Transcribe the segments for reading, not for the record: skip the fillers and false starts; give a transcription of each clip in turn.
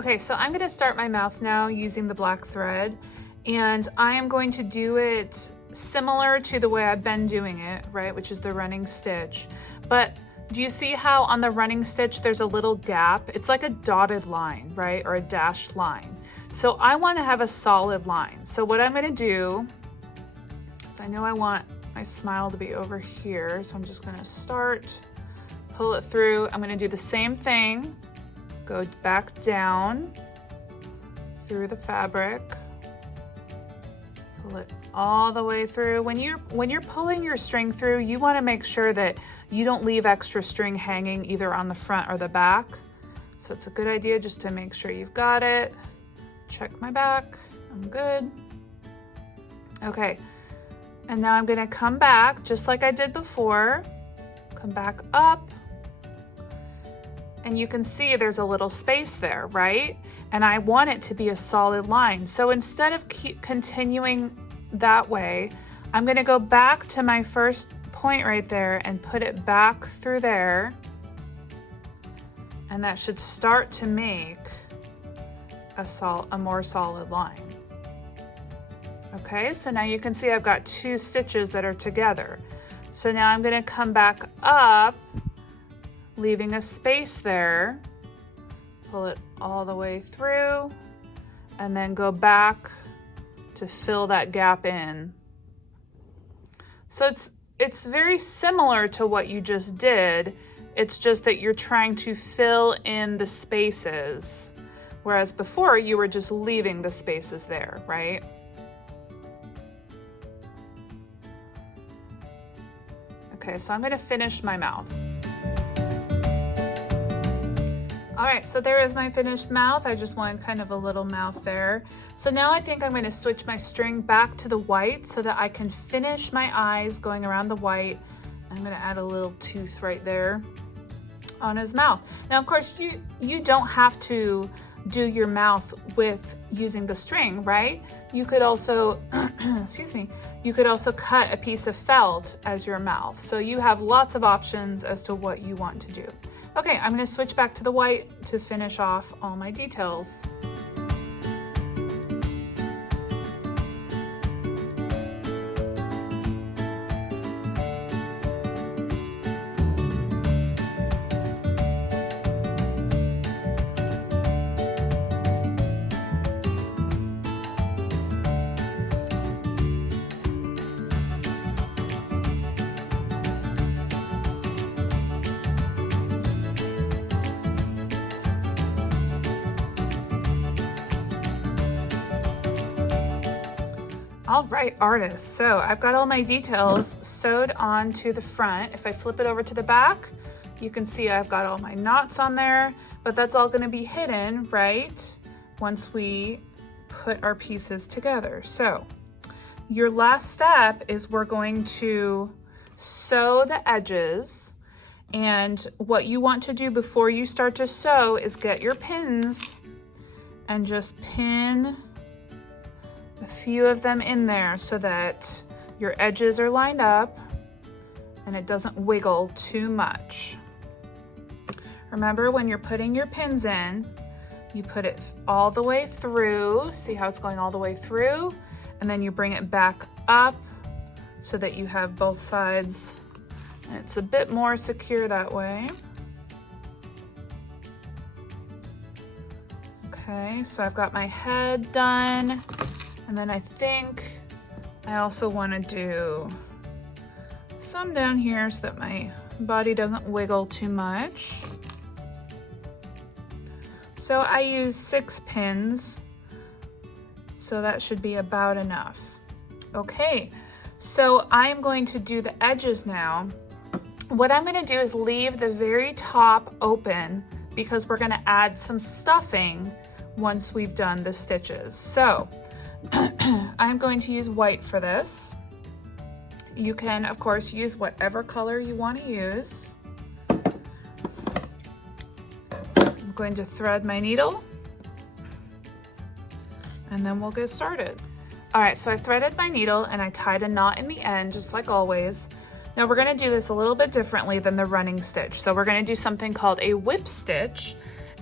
Okay, so I'm gonna start my mouth now using the black thread, and I am going to do it similar to the way I've been doing it, right, which is the running stitch. But do you see how on the running stitch there's a little gap? It's like a dotted line, right, or a dashed line. So I want to have a solid line. So what I'm gonna do is, I know I want my smile to be over here, so I'm just gonna start, pull it through. I'm gonna do the same thing. Go back down through the fabric, pull it all the way through. When you're pulling your string through, you want to make sure that you don't leave extra string hanging either on the front or the back. So it's a good idea just to make sure you've got it. Check my back, I'm good. Okay, and now I'm gonna come back just like I did before, come back up. And you can see there's a little space there, right? And I want it to be a solid line. So instead of continuing that way, I'm gonna go back to my first point right there and put it back through there. And that should start to make a more solid line. Okay, so now you can see I've got two stitches that are together. So now I'm gonna come back up, leaving a space there, pull it all the way through, and then go back to fill that gap in. So it's very similar to what you just did. It's just that you're trying to fill in the spaces, whereas before you were just leaving the spaces there, right? Okay, so I'm gonna finish my mouth. All right, so there is my finished mouth. I just wanted kind of a little mouth there. So now I think I'm gonna switch my string back to the white so that I can finish my eyes going around the white. I'm gonna add a little tooth right there on his mouth. Now, of course, you don't have to do your mouth with using the string, right? You could also, excuse me, you could also cut a piece of felt as your mouth. So you have lots of options as to what you want to do. Okay, I'm gonna switch back to the white to finish off all my details. All right, artists, so I've got all my details sewed onto the front. If I flip it over to the back, you can see I've got all my knots on there, but that's all gonna be hidden, right, once we put our pieces together. So your last step is we're going to sew the edges, and what you want to do before you start to sew is get your pins and just pin a few of them in there so that your edges are lined up and it doesn't wiggle too much. Remember, when you're putting your pins in, you put it all the way through. See how it's going all the way through? And then you bring it back up so that you have both sides, and it's a bit more secure that way. Okay, so I've got my head done. And then I think I also want to do some down here so that my body doesn't wiggle too much. So I use 6 pins, so that should be about enough. Okay, so I'm going to do the edges now. What I'm going to do is leave the very top open because we're going to add some stuffing once we've done the stitches. So I'm going to use white for this. You can, of course, use whatever color you want to use. I'm going to thread my needle, and then we'll get started. All right, so I threaded my needle and I tied a knot in the end, just like always. Now we're gonna do this a little bit differently than the running stitch. So we're gonna do something called a whip stitch.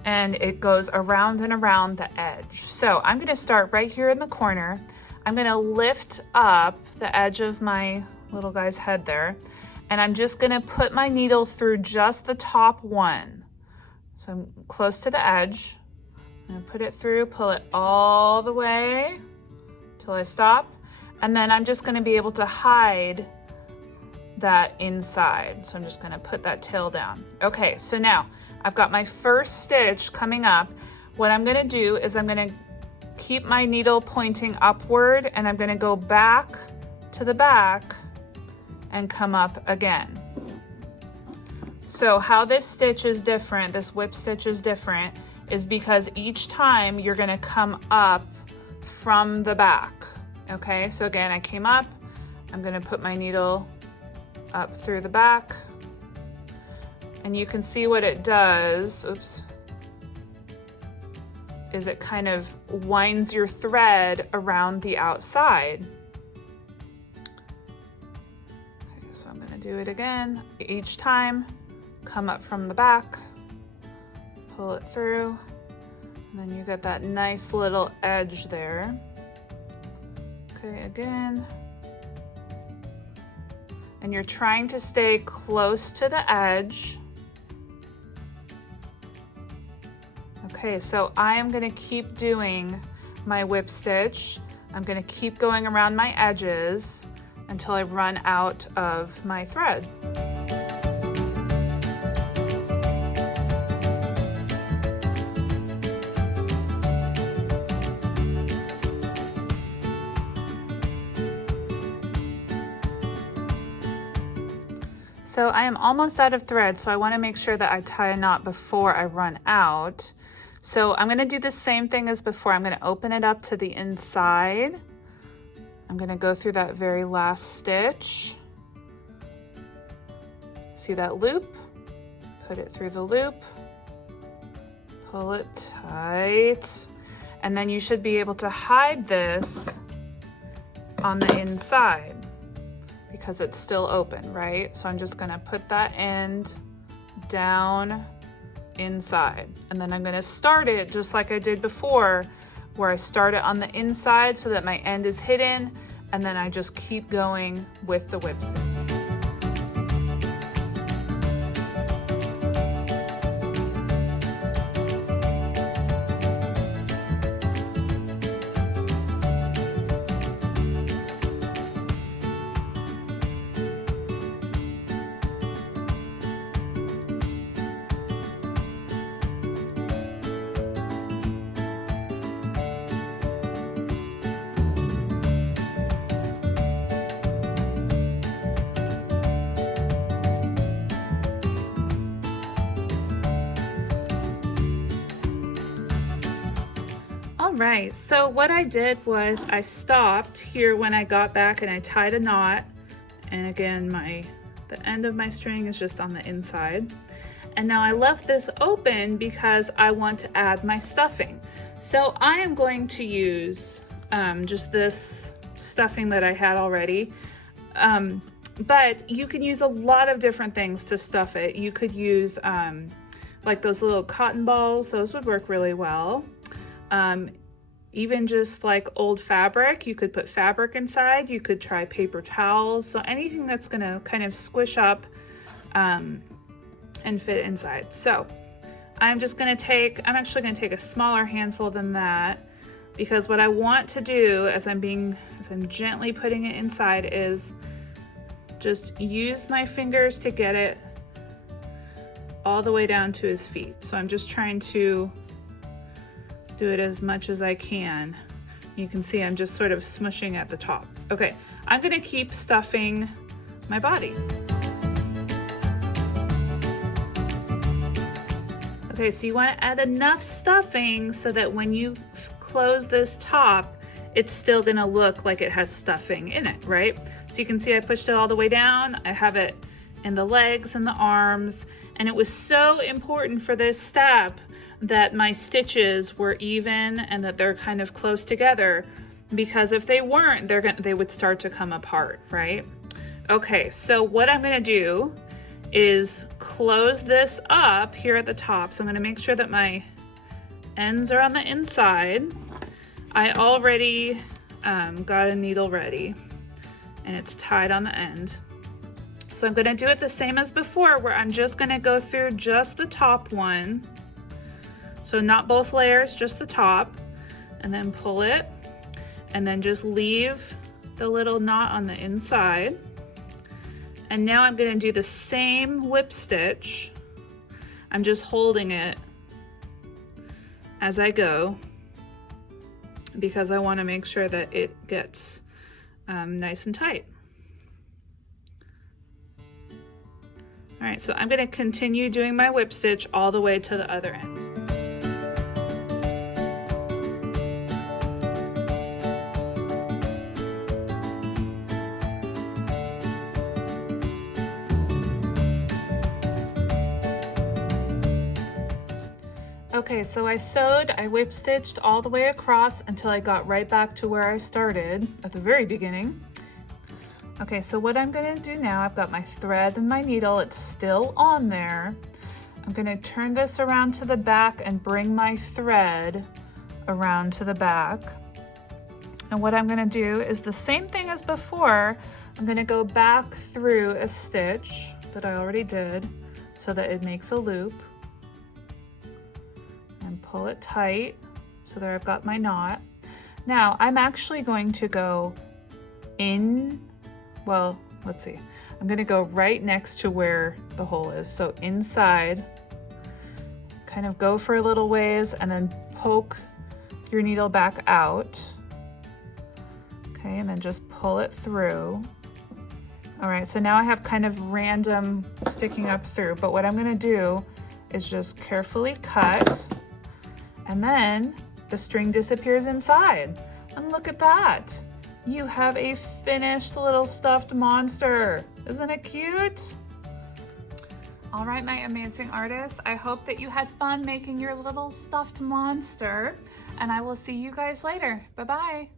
and it goes around and around the edge. So I'm gonna start right here in the corner. I'm gonna lift up the edge of my little guy's head there, and I'm just gonna put my needle through just the top one. So I'm close to the edge. I'm gonna put it through, pull it all the way till I stop, and then I'm just gonna be able to hide that inside. So I'm just gonna put that tail down. Okay, so now I've got my first stitch coming up. What I'm gonna do is I'm gonna keep my needle pointing upward, and I'm gonna go back to the back and come up again. So how this stitch is different, this whip stitch is different, is because each time you're gonna come up from the back. Okay, so again, I came up, I'm gonna put my needle up through the back, and you can see what it does, oops, is it kind of winds your thread around the outside. Okay, so I'm gonna do it again. Each time, come up from the back, pull it through, and then you get that nice little edge there. Okay, again. And you're trying to stay close to the edge. Okay, so I am gonna keep doing my whip stitch. I'm gonna keep going around my edges until I run out of my thread. So I am almost out of thread, so I want to make sure that I tie a knot before I run out. So I'm going to do the same thing as before. I'm going to open it up to the inside. I'm going to go through that very last stitch. See that loop? Put it through the loop. Pull it tight. And then you should be able to hide this on the inside, because it's still open, right? So I'm just gonna put that end down inside. And then I'm gonna start it just like I did before, where I start it on the inside so that my end is hidden, and then I just keep going with the whip stitch. All right, so what I did was I stopped here when I got back and I tied a knot. And again, the end of my string is just on the inside. And now I left this open because I want to add my stuffing. So I am going to use just this stuffing that I had already. But you can use a lot of different things to stuff it. You could use like those little cotton balls, those would work really well. Even just like old fabric, you could put fabric inside. You could try paper towels. So anything that's gonna kind of squish up and fit inside. So I'm actually gonna take a smaller handful than that, because what I want to do as I'm gently putting it inside is just use my fingers to get it all the way down to his feet. So I'm just trying to do it as much as I can. You can see I'm just sort of smushing at the top. Okay, I'm gonna keep stuffing my body. Okay, so you wanna add enough stuffing so that when you close this top, it's still gonna look like it has stuffing in it, right? So you can see I pushed it all the way down. I have it in the legs and the arms, and it was so important for this step that my stitches were even and that they're kind of close together, because if they weren't, they would start to come apart, right? Okay, so what I'm gonna do is close this up here at the top. So I'm gonna make sure that my ends are on the inside. I already got a needle ready and it's tied on the end. So I'm gonna do it the same as before, where I'm just gonna go through just the top one. So not both layers, just the top, and then pull it, and then just leave the little knot on the inside. And now I'm gonna do the same whip stitch. I'm just holding it as I go because I wanna make sure that it gets nice and tight. All right, so I'm gonna continue doing my whip stitch all the way to the other end. Okay, so I whip stitched all the way across until I got right back to where I started at the very beginning. Okay, so what I'm gonna do now, I've got my thread and my needle, it's still on there. I'm gonna turn this around to the back and bring my thread around to the back. And what I'm gonna do is the same thing as before. I'm gonna go back through a stitch that I already did so that it makes a loop. And pull it tight, so there I've got my knot. Now, I'm actually going to go in, well, let's see. I'm gonna go right next to where the hole is. So inside, kind of go for a little ways and then poke your needle back out. Okay, and then just pull it through. All right, so now I have kind of random sticking up through, but what I'm gonna do is just carefully cut, and then the string disappears inside. And look at that. You have a finished little stuffed monster. Isn't it cute? All right, my amazing artists, I hope that you had fun making your little stuffed monster, and I will see you guys later. Bye-bye.